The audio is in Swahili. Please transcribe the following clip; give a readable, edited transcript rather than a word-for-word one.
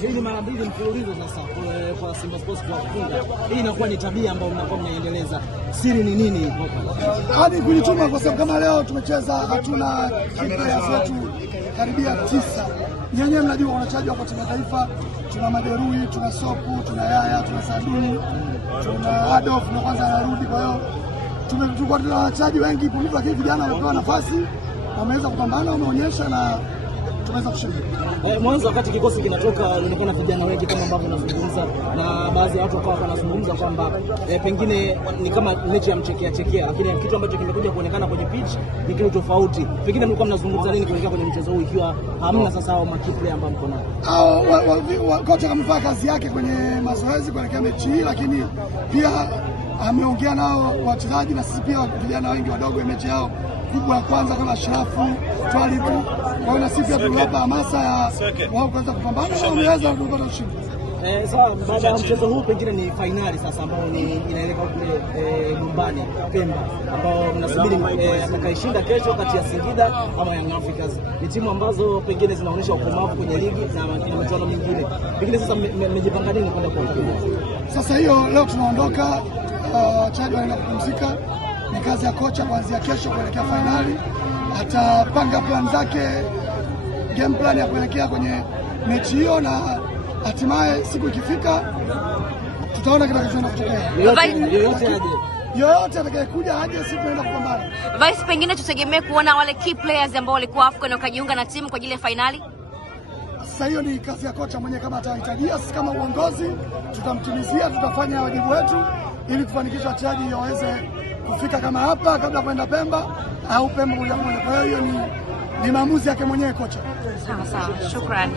Hii ni mara mbili mfululizo sasa kwa Simba Sports kwa kufunga. Hii inakuwa ni tabia ambayo mnakuwa mnaendeleza. Siri ni nini? Hadi kujituma, kwa sababu kama leo tumecheza hatuna players wetu karibia 9. Nyenyewe mnajua wanachaji wako timu taifa, tuna Maderui, tuna Sopu, tuna Yaya, tuna Saduni, tuna Adolf na kwanza anarudi. Kwa hiyo tumekuwa tuna wachezaji wengi pungufu, lakini vijana wamepewa nafasi, wameweza kupambana, wameonyesha na tumeweza kushinda. Mwanzo wakati kikosi kinatoka ilionekana vijana wengi kama ambavyo tunazungumza, na baadhi ya watu wakawa wanazungumza kwamba pengine ni kama mechi ya mchekea, lakini kitu ambacho kimekuja kuonekana kwenye pitch ni kitu tofauti. Pengine mlikuwa mnazungumza nini kuelekea kwenye mchezo huu ikiwa hamna sasa hao makiplay ambao mko nao? Kocha amefanya kazi yake kwenye mazoezi kuelekea mechi hii, lakini pia ameongea nao wachezaji na sisi pia vijana wengi wadogo, mechi yao kubwa ya kwanza kama Sharafu, Twalibu. Kwa hiyo na sisi pia tunawapa hamasa ya wao kuanza kupambana na wameweza kupata ushindi. Sawa, baada ya mchezo huu pengine ni finali sasa ambao inaelekea kule nyumbani Pemba, ambao mnasubiri atakayeshinda kesho kati ya Singida ama Young Africans. Ni timu ambazo pengine zinaonyesha ukomavu kwenye ligi na michuano mingine. Pengine sasa mmejipanga nini kwenda kwa hiyo? Sasa hiyo leo tunaondoka, wachezaji wanaenda kupumzika. Ni kazi ya kocha kuanzia kesho kuelekea finali. Atapanga plan zake, game plan ya kuelekea kwenye mechi hiyo, na hatimaye siku ikifika tutaona kitakachoenda kutokea. Yoyote atakayekuja aje, sisi tunaenda kupambana. Vice, pengine tutegemee kuona wale key players ambao walikuwa AFCON wakajiunga na timu kwa ajili ya finali. Sasa hiyo ni kazi ya kocha mwenyewe, kama atahitajia. Sisi kama uongozi tutamtimizia, tutafanya wajibu wetu ili kufanikisha wachezaji waweze kufika kama hapa kabla kwenda Pemba au Pemba moja kwa moja. Kwa hiyo ni maamuzi yake mwenyewe kocha. Sawa, shukrani.